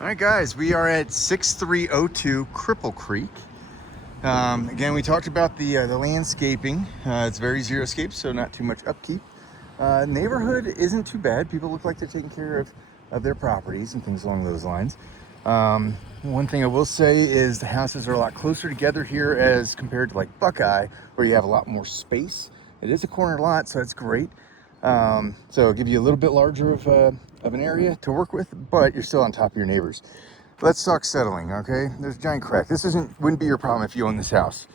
All right, guys, we are at 6302 Cripple Creek. Again, we talked about the landscaping. It's very xeriscape, so not too much upkeep. Neighborhood isn't too bad. People look like they're taking care of their properties and things along those lines. One thing I will say is the houses are a lot closer together here as compared to like Buckeye, where you have a lot more space. It is a corner lot, so that's great. So it'll give you a little bit larger of an area to work with, but you're still on top of your neighbors. Let's talk settling, okay? There's a giant crack. This wouldn't be your problem if you own this house.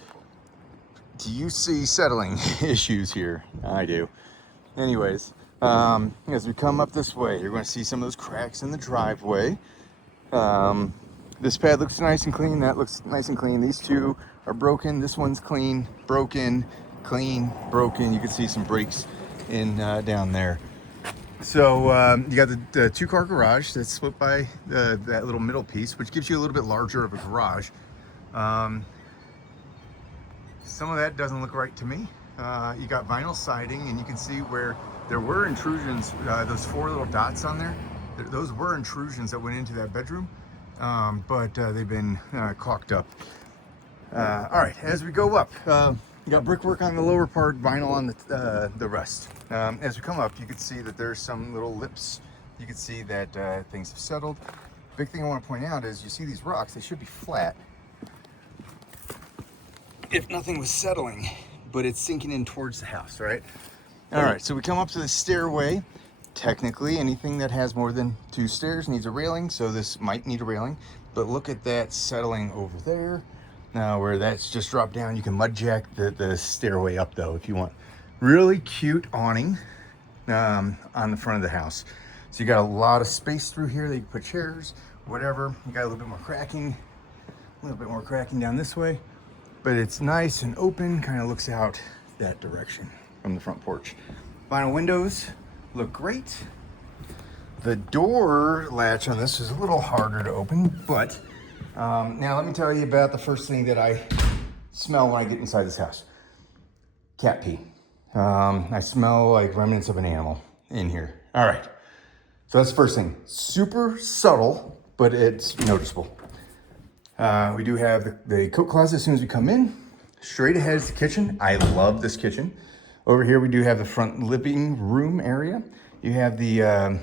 Do you see settling issues here? I do. Anyways, as we come up this way, you're going to see some of those cracks in the driveway. This pad looks nice and clean. That looks nice and clean. These two are broken. This one's clean, broken, clean, broken. You can see some breaks in down there. So you got the two-car garage that's split by that little middle piece, which gives you a little bit larger of a garage. Some of that doesn't look right to me. You got vinyl siding, and you can see where there were intrusions. Those four little dots on there, those were intrusions that went into that bedroom, but they've been caulked up. All right, as we go up, you got brickwork on the lower part, vinyl on the rest. As we come up, you can see that there's some little lips. You can see that things have settled. Big thing I want to point out is you see these rocks, they should be flat if nothing was settling, but it's sinking in towards the house, right? All right, so we come up to the stairway. Technically, anything that has more than two stairs needs a railing, so this might need a railing, but look at that settling over there. Now, where that's just dropped down, you can mud jack the stairway up though if you want. Really cute awning on the front of the house. So you got a lot of space through here that you can put chairs, whatever. You got a little bit more cracking down this way, but it's nice and open, kind of looks out that direction from the front porch. Vinyl windows look great. The door latch on this is a little harder to open, but now let me tell you about the first thing that I smell when I get inside this house. Cat pee. I smell like remnants of an animal in here. All right, so that's the first thing. Super subtle, but it's noticeable. We do have the coat closet as soon as we come in. Straight ahead is the kitchen. I love this kitchen. Over here we do have the front living room area. You have the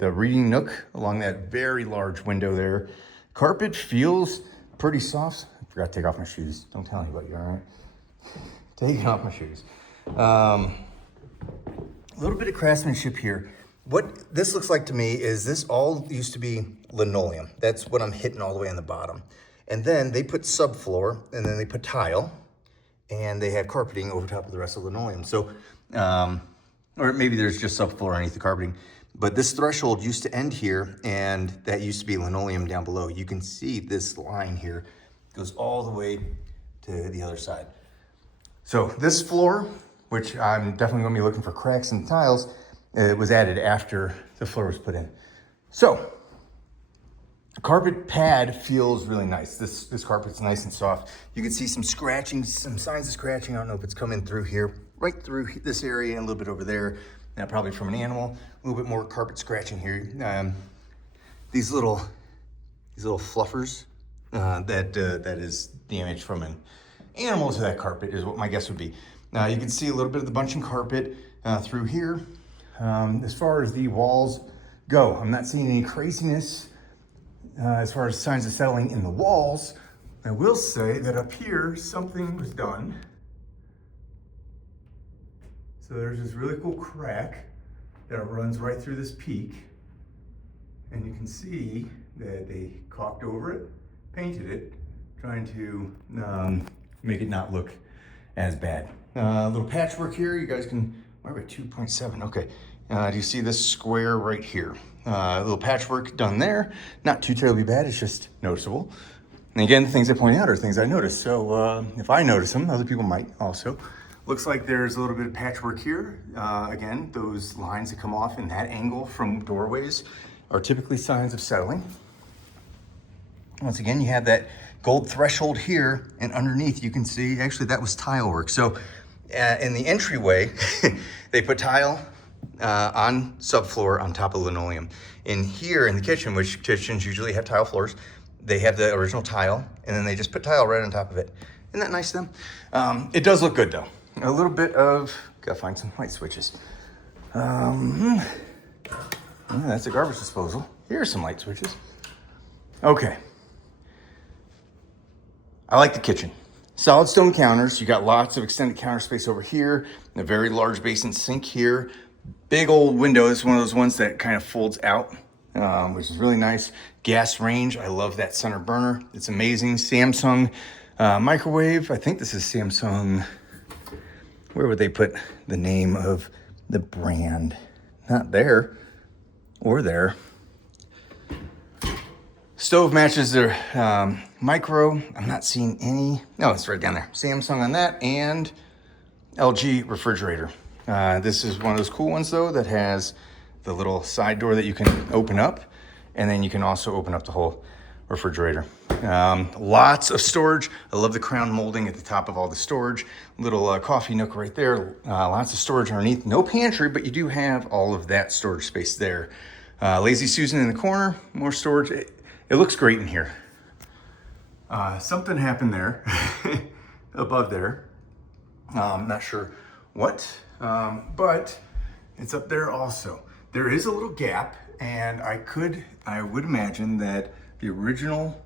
reading nook along that very large window there. Carpet feels pretty soft. I forgot to take off my shoes. Don't tell anybody, all right? Taking off my shoes. A little bit of craftsmanship here. What this looks like to me is this all used to be linoleum. That's what I'm hitting all the way on the bottom. And then they put subfloor, and then they put tile, and they had carpeting over top of the rest of the linoleum. So, or maybe there's just subfloor underneath the carpeting. But this threshold used to end here, and that used to be linoleum down below. You can see this line here goes all the way to the other side. So this floor, which I'm definitely gonna be looking for cracks in the tiles, it was added after the floor was put in. So, carpet pad feels really nice. This carpet's nice and soft. You can see some scratching, some signs of scratching. I don't know if it's coming through here, right through this area and a little bit over there. Now probably from an animal. A little bit more carpet scratching here. These little fluffers that is damage from an animal to that carpet is what my guess would be. Now you can see a little bit of the bunching carpet through here. As far as the walls go, I'm not seeing any craziness as far as signs of settling in the walls. I will say that up here, something was done. So there's this really cool crack that runs right through this peak. And you can see that they caulked over it, painted it, trying to make it not look as bad. A little patchwork here, you guys can, we're at 2.7, okay. Do you see this square right here? A little patchwork done there. Not too terribly bad, it's just noticeable. And again, the things I point out are things I notice. So if I notice them, other people might also. Looks like there's a little bit of patchwork here. Again, those lines that come off in that angle from doorways are typically signs of settling. Once again, you have that gold threshold here, and underneath you can see, actually that was tile work. So in the entryway, they put tile on subfloor on top of linoleum. In here in the kitchen, which kitchens usually have tile floors, they have the original tile, and then they just put tile right on top of it. Isn't that nice of them? It does look good though. A little bit of, gotta find some light switches. Yeah, that's a garbage disposal. Here's some light switches. Okay. I like the kitchen. Solid stone counters. You got lots of extended counter space over here. A very large basin sink here. Big old window. This is one of those ones that kind of folds out, which is really nice. Gas range. I love that center burner. It's amazing. Samsung microwave. I think this is Samsung. Where would they put the name of the brand? Not there or there. Stove matches their micro. I'm not seeing any. No, it's right down there. Samsung on that, and LG refrigerator. This is one of those cool ones though that has the little side door that you can open up, and then you can also open up the whole refrigerator. Lots of storage. I love the crown molding at the top of all the storage. Little coffee nook right there. Lots of storage underneath. No pantry, but you do have all of that storage space there. Lazy Susan in the corner. More storage. It looks great in here. Something happened there, above there. Not sure what, but it's up there also. There is a little gap, and I would imagine that the original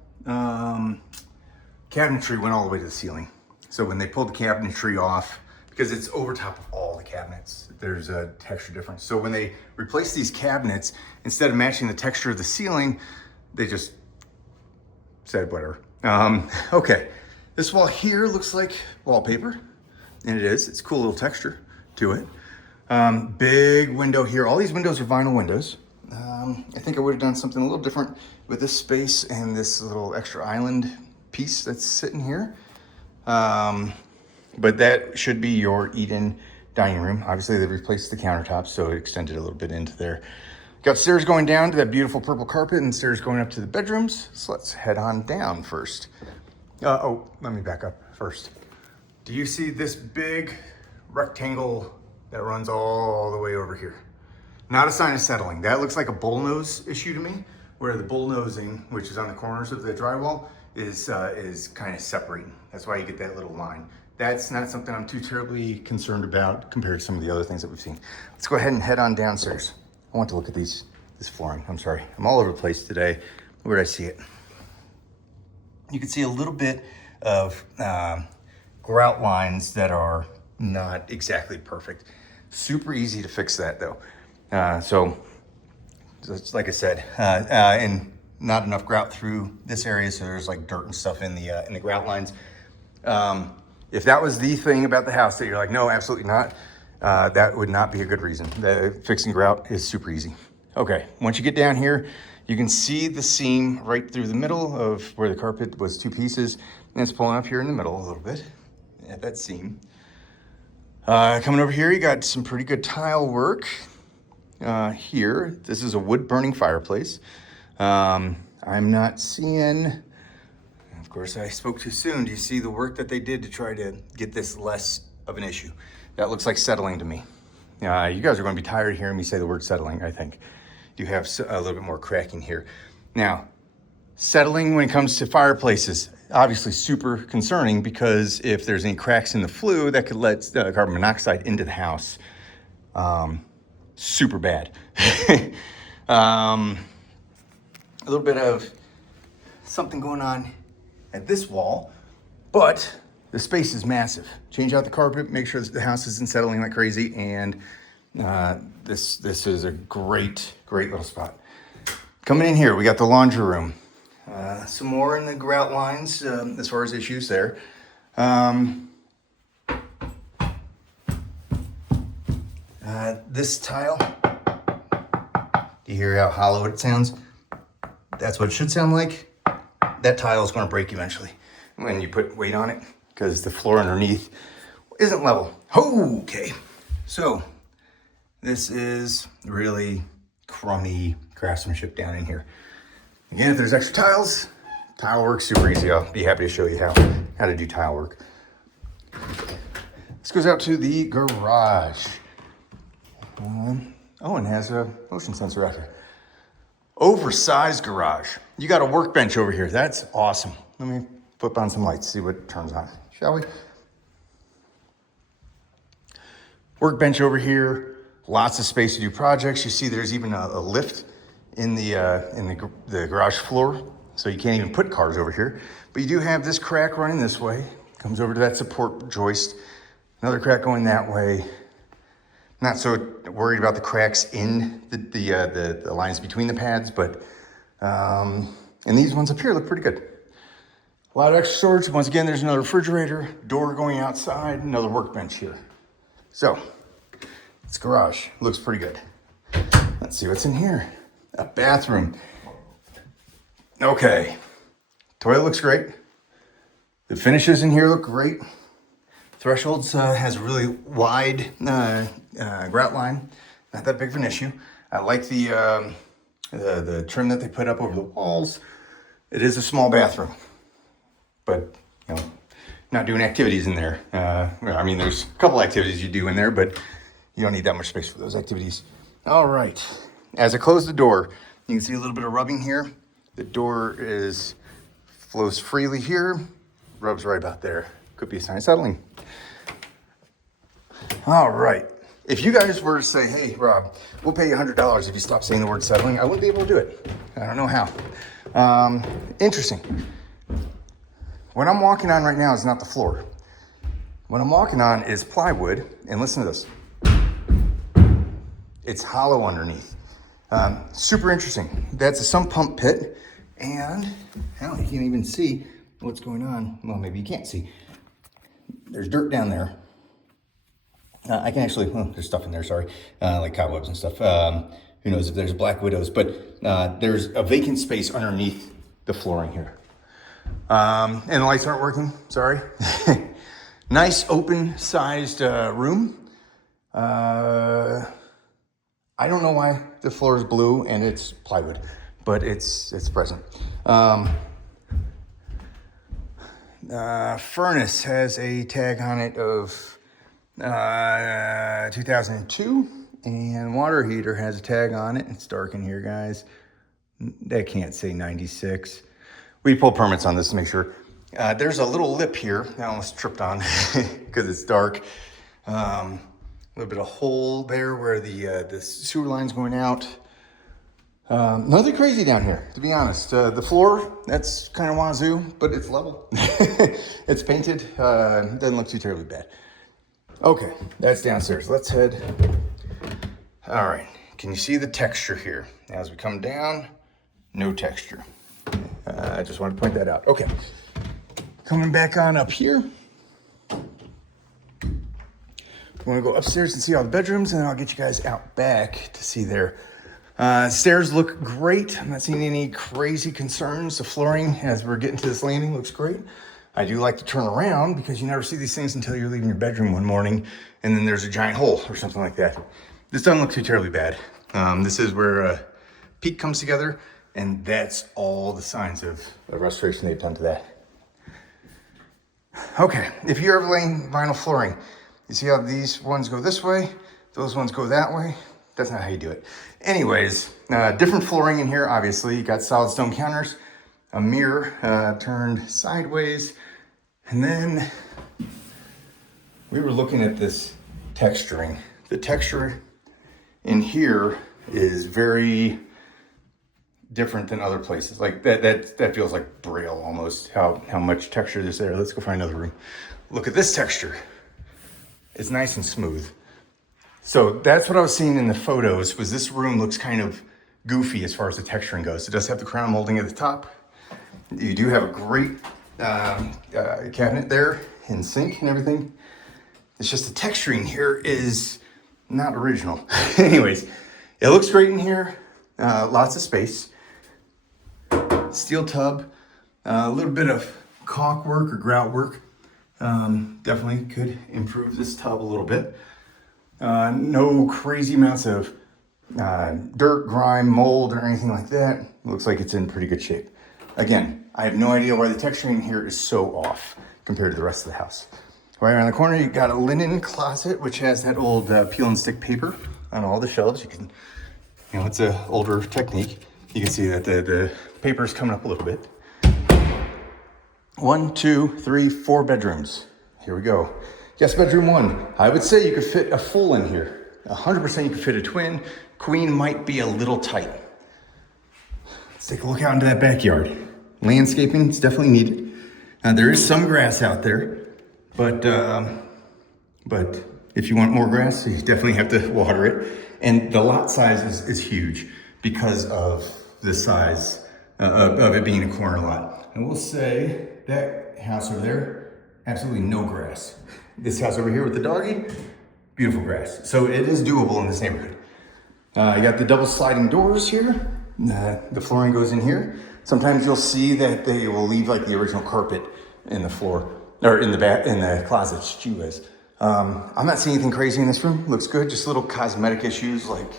cabinetry went all the way to the ceiling. So when they pulled the cabinetry off, because it's over top of all the cabinets, there's a texture difference. So when they replaced these cabinets, instead of matching the texture of the ceiling, they just said whatever. Okay, this wall here looks like wallpaper, and it is. It's a cool little texture to it. Big window here. All these windows are vinyl windows. I think I would have done something a little different with this space and this little extra island piece that's sitting here. But that should be your eat-in dining room. Obviously, they replaced the countertops, so it extended a little bit into there. Got stairs going down to that beautiful purple carpet and stairs going up to the bedrooms. So let's head on down first. Let me back up first. Do you see this big rectangle that runs all the way over here? Not a sign of settling. That looks like a bullnose issue to me, where the bullnosing, which is on the corners of the drywall, is kind of separating. That's why you get that little line. That's not something I'm too terribly concerned about compared to some of the other things that we've seen. Let's go ahead and head on downstairs. I want to look at this flooring. I'm sorry, I'm all over the place today. Where did I see it? You can see a little bit of grout lines that are not exactly perfect. Super easy to fix that though. So it's like I said, and not enough grout through this area, so there's like dirt and stuff in the grout lines. If that was the thing about the house that you're like, no, absolutely not, that would not be a good reason. Fixing grout is super easy. Okay, once you get down here, you can see the seam right through the middle of where the carpet was two pieces, and it's pulling up here in the middle a little bit at that seam. Coming over here, you got some pretty good tile work here. This is a wood burning fireplace. I'm not seeing, of course I spoke too soon. Do you see the work that they did to try to get this less of an issue? That looks like settling to me. You guys are going to be tired of hearing me say the word settling, I think. You have a little bit more cracking here. Now, settling when it comes to fireplaces, obviously super concerning, because if there's any cracks in the flue, that could let carbon monoxide into the house. Super bad. A little bit of something going on at this wall, but the space is massive. Change out the carpet, make sure that the house isn't settling like crazy, and this is a great little spot. Coming in here, we got the laundry room. Some more in the grout lines as far as issues there. This tile, do you hear how hollow it sounds? That's what it should sound like. That tile is going to break eventually when you put weight on it, because the floor underneath isn't level. Okay, so this is really crummy craftsmanship down in here. Again, if there's extra tiles, tile work's super easy. I'll be happy to show you how to do tile work. This goes out to the garage. Oh, and has a motion sensor out here. Oversized garage. You got a workbench over here. That's awesome. Let me flip on some lights, see what turns on, shall we? Workbench over here. Lots of space to do projects. You see there's even a lift in the garage floor, so you can't even put cars over here. But you do have this crack running this way. Comes over to that support joist. Another crack going that way. Not so worried about the cracks in the lines between the pads, but and these ones up here look pretty good. A lot of extra storage. Once again, there's another refrigerator, door going outside, another workbench here. So, this garage looks pretty good. Let's see what's in here. A bathroom. Okay, toilet looks great. The finishes in here look great. Thresholds has a really wide grout line. Not that big of an issue. I like the trim that they put up over the walls. It is a small bathroom, but you know, not doing activities in there. I mean, there's a couple activities you do in there, but you don't need that much space for those activities. All right. As I close the door, you can see a little bit of rubbing here. The door flows freely here, rubs right about there. Could be a sign of settling. All right. If you guys were to say, hey, Rob, we'll pay you $100 if you stop saying the word settling, I wouldn't be able to do it. I don't know how. Interesting. What I'm walking on right now is not the floor. What I'm walking on is plywood, and listen to this. It's hollow underneath. Super interesting. That's a sump pump pit, and hell, you can't even see what's going on. Well, maybe you can't see. There's dirt down there. I can actually, there's stuff in there, sorry, like cobwebs and stuff. Who knows if there's black widows, but there's a vacant space underneath the flooring here. And the lights aren't working, sorry. Nice open-sized room. I don't know why the floor is blue and it's plywood, but it's present. Furnace has a tag on it of 2002, and water heater has a tag on it. It's dark in here, guys. That can't say 96. We pull permits on this to make sure. There's a little lip here. I almost tripped on because it's dark. A little bit of hole there where the sewer line's going out. Nothing crazy down here, to be honest. The floor, that's kind of wazoo, but it's level. It's painted. Doesn't look too terribly bad. Okay, that's downstairs. Let's head. All right, can you see the texture here? As we come down, no texture. I just wanted to point that out. Okay, coming back on up here. We're gonna go upstairs and see all the bedrooms, and then I'll get you guys out back to see there. Stairs look great. I'm not seeing any crazy concerns. The flooring, as we're getting to this landing, looks great. I do like to turn around because you never see these things until you're leaving your bedroom one morning and then there's a giant hole or something like that. This doesn't look too terribly bad. This is where peak comes together, and that's all the signs of restoration they've done to that. Okay, if you're ever laying vinyl flooring, you see how these ones go this way, those ones go that way? That's not how you do it. Anyways, different flooring in here, obviously. You got solid stone counters, a mirror turned sideways, and then we were looking at this texturing. The texture in here is very different than other places. Like that feels like braille almost, how much texture is there. Let's go find another room. Look at this texture. It's nice and smooth. So that's what I was seeing in the photos, was this room looks kind of goofy as far as the texturing goes. It does have the crown molding at the top. You do have a great cabinet there and sink and everything. It's just the texturing here is not original. Anyways, it looks great in here. Lots of space. Steel tub. A little bit of caulk work or grout work. Definitely could improve this tub a little bit. No crazy amounts of dirt, grime, mold, or anything like that. It looks like it's in pretty good shape. Again, I have no idea why the texturing here is so off compared to the rest of the house. Right around the corner, you got a linen closet, which has that old peel and stick paper on all the shelves. You can, it's an older technique. You can see that the paper is coming up a little bit. 1, 2, 3, 4 bedrooms. Here we go. Guest bedroom 1. I would say you could fit a full in here. 100% you could fit a twin. Queen might be a little tight. Let's take a look out into that backyard. Landscaping is definitely needed. There is some grass out there, but if you want more grass, you definitely have to water it. And the lot size is huge because of the size of it being a corner lot. And we'll say that house over there, absolutely no grass. This house over here with the doggy, beautiful grass. So it is doable in this neighborhood. You got the double sliding doors here. The flooring goes in here. Sometimes you'll see that they will leave like the original carpet in the floor, or in the closets, gee whiz. I'm not seeing anything crazy in this room. Looks good, just little cosmetic issues like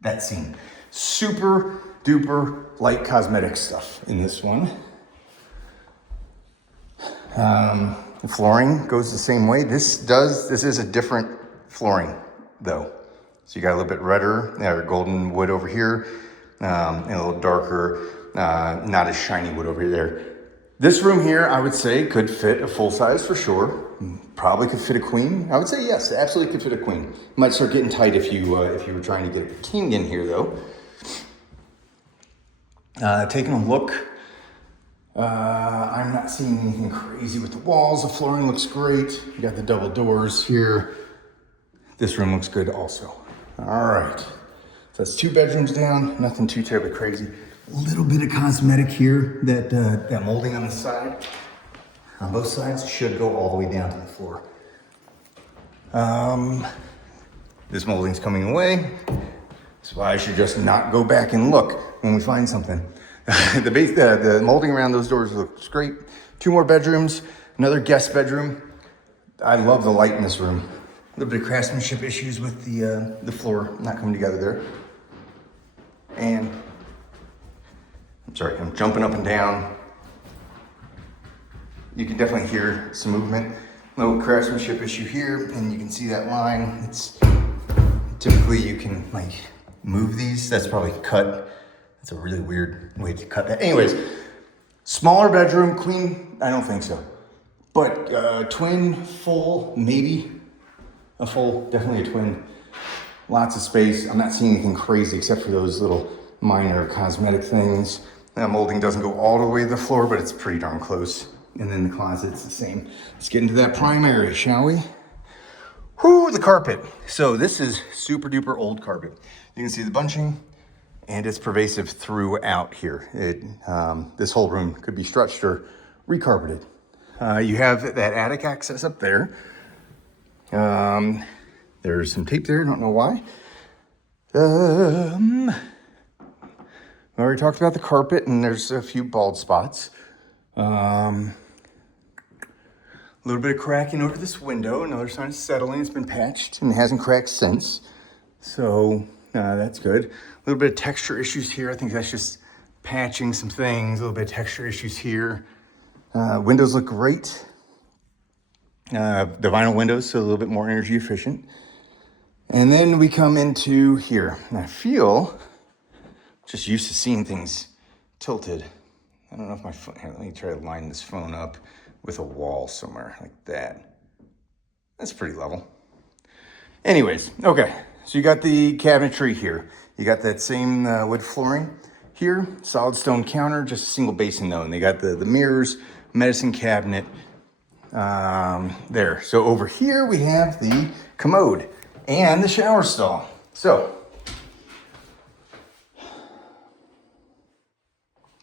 that scene. Super duper light cosmetic stuff in this one. The flooring goes the same way. This is a different flooring though. So you got a little bit redder, or golden wood over here, and a little darker, not as shiny wood over there. This room here, I would say, could fit a full size for sure. Probably could fit a queen. I would say yes, absolutely could fit a queen. Might start getting tight if you were trying to get a king in here though. Taking a look, I'm not seeing anything crazy with the walls. The flooring looks great. You got the double doors here. This room looks good also. All right, so that's 2 bedrooms down, nothing too terribly crazy. A little bit of cosmetic here, that molding on the side, on both sides, should go all the way down to the floor. This molding's coming away. That's why I should just not go back and look when we find something. The molding around those doors looks great. 2 more bedrooms, another guest bedroom. I love the light in this room. A little bit of craftsmanship issues with the floor not coming together there. And I'm jumping up and down. You can definitely hear some movement. A little craftsmanship issue here, and you can see that line. It's typically you can like move these. That's probably cut. That's a really weird way to cut that. Anyways, smaller bedroom, queen, I don't think so. But twin, full, maybe. A full, definitely a twin. Lots of space. I'm not seeing anything crazy except for those little minor cosmetic things. That molding doesn't go all the way to the floor, but it's pretty darn close. And then the closet's the same. Let's get into that prime area, shall we? Whoo, the carpet. So this is super duper old carpet. You can see the bunching, and it's pervasive throughout here. This whole room could be stretched or recarpeted. You have that attic access up there. There's some tape there, don't know why. We already talked about the carpet, and there's a few bald spots. A little bit of cracking over this window. Another sign of settling. It's been patched and it hasn't cracked since. So that's good. A little bit of texture issues here. I think that's just patching some things. A little bit of texture issues here. Windows look great. The vinyl windows, so a little bit more energy efficient. And then we come into here. And I feel just used to seeing things tilted. I don't know if my phone, here, let me try to line this phone up with a wall somewhere like that. That's pretty level. Anyways, okay. So you got the cabinetry here. You got that same wood flooring here, solid stone counter, just a single basin though. And they got the mirrors, medicine cabinet there. So over here we have the commode and the shower stall. So,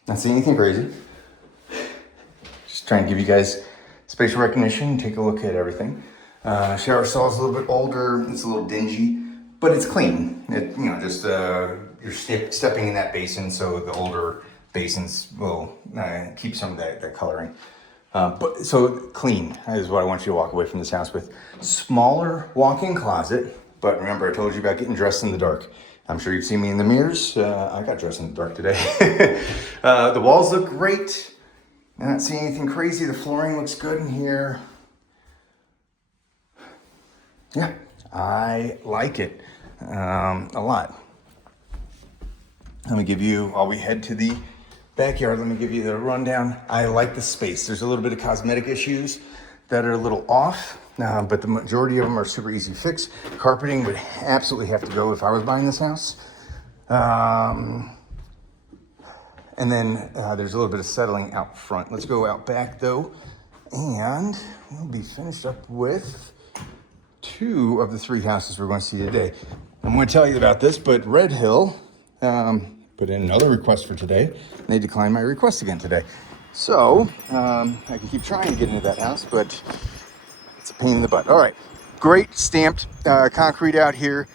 not seeing anything crazy. Just trying to give you guys spatial recognition, take a look at everything. Shower stall is a little bit older, it's a little dingy, but it's clean. You're stepping in that basin, so the older basins will keep some of that coloring. But so clean is what I want you to walk away from this house with. Smaller walk-in closet, but remember I told you about getting dressed in the dark. I'm sure you've seen me in the mirrors. I got dressed in the dark today. The walls look great. I'm not seeing anything crazy. The flooring looks good in here. Yeah, I like it a lot. Let me give you, while we head to the backyard, let me give you the rundown. I like the space. There's a little bit of cosmetic issues that are a little off, but the majority of them are super easy to fix. Carpeting would absolutely have to go if I was buying this house. And then there's a little bit of settling out front. Let's go out back though, and we'll be finished up with 2 of the 3 houses we're going to see today. I'm going to tell you about this, but Red Hill put in another request for today, and they declined my request again today. So I can keep trying to get into that house, but it's a pain in the butt. All right, great stamped concrete out here.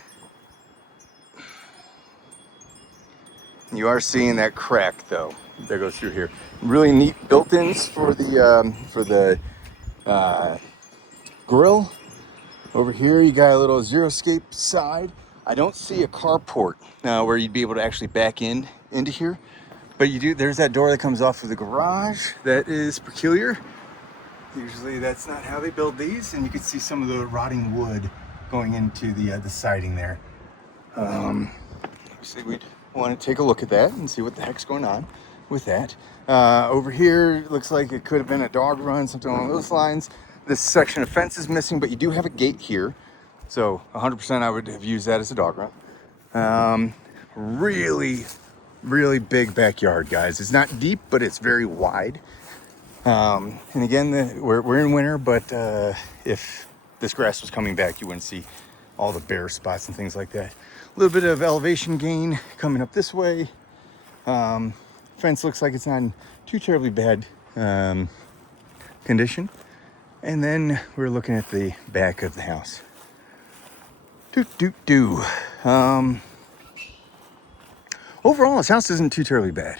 You are seeing that crack though. That goes through here. Really neat built-ins for the grill. Over here, you got a little zero-escape side. I don't see a carport where you'd be able to actually back into here, but you do. There's that door that comes off of the garage. That is peculiar. Usually, that's not how they build these, and you can see some of the rotting wood going into the siding there. Obviously, we'd want to take a look at that and see what the heck's going on with that. Over here, it looks like it could have been a dog run, something along those lines. This section of fence is missing, but you do have a gate here. So 100% I would have used that as a dog run. Really, really big backyard, guys. It's not deep, but it's very wide. And again, we're in winter, but if this grass was coming back, you wouldn't see all the bare spots and things like that. A little bit of elevation gain coming up this way. Fence looks like it's not in too terribly bad condition. And then we're looking at the back of the house. Overall, this house isn't too terribly bad.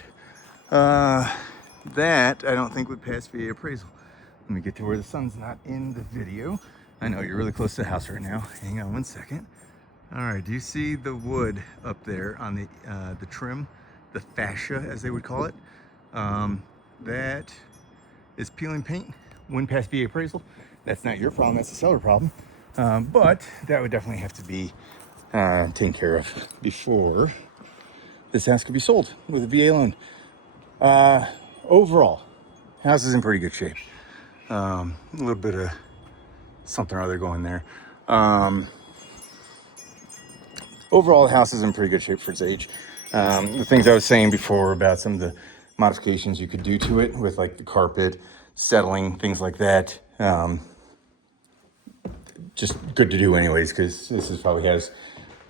That I don't think would pass VA appraisal. Let me get to where the sun's not in the video. I know you're really close to the house right now. Hang on one second. All right, do you see the wood up there on the trim, the fascia as they would call it? That is peeling paint. Wouldn't pass VA appraisal. That's not your problem. That's the seller problem. But that would definitely have to be taken care of before this house could be sold with a VA loan. Overall, house is in pretty good shape. A little bit of something or other going there. Overall, the house is in pretty good shape for its age. The things I was saying before about some of the modifications you could do to it with like the carpet, settling, things like that. Just good to do anyways, because this is probably has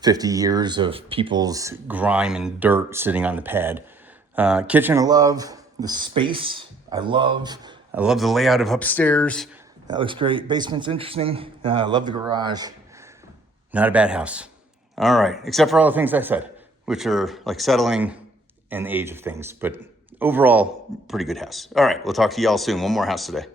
50 years of people's grime and dirt sitting on the pad. Kitchen I love. The space I love. I love the layout of upstairs. That looks great. Basement's interesting. I love the garage. Not a bad house. All right, except for all the things I said, which are like settling and the age of things. But overall, pretty good house. All right, we'll talk to y'all soon. One more house today.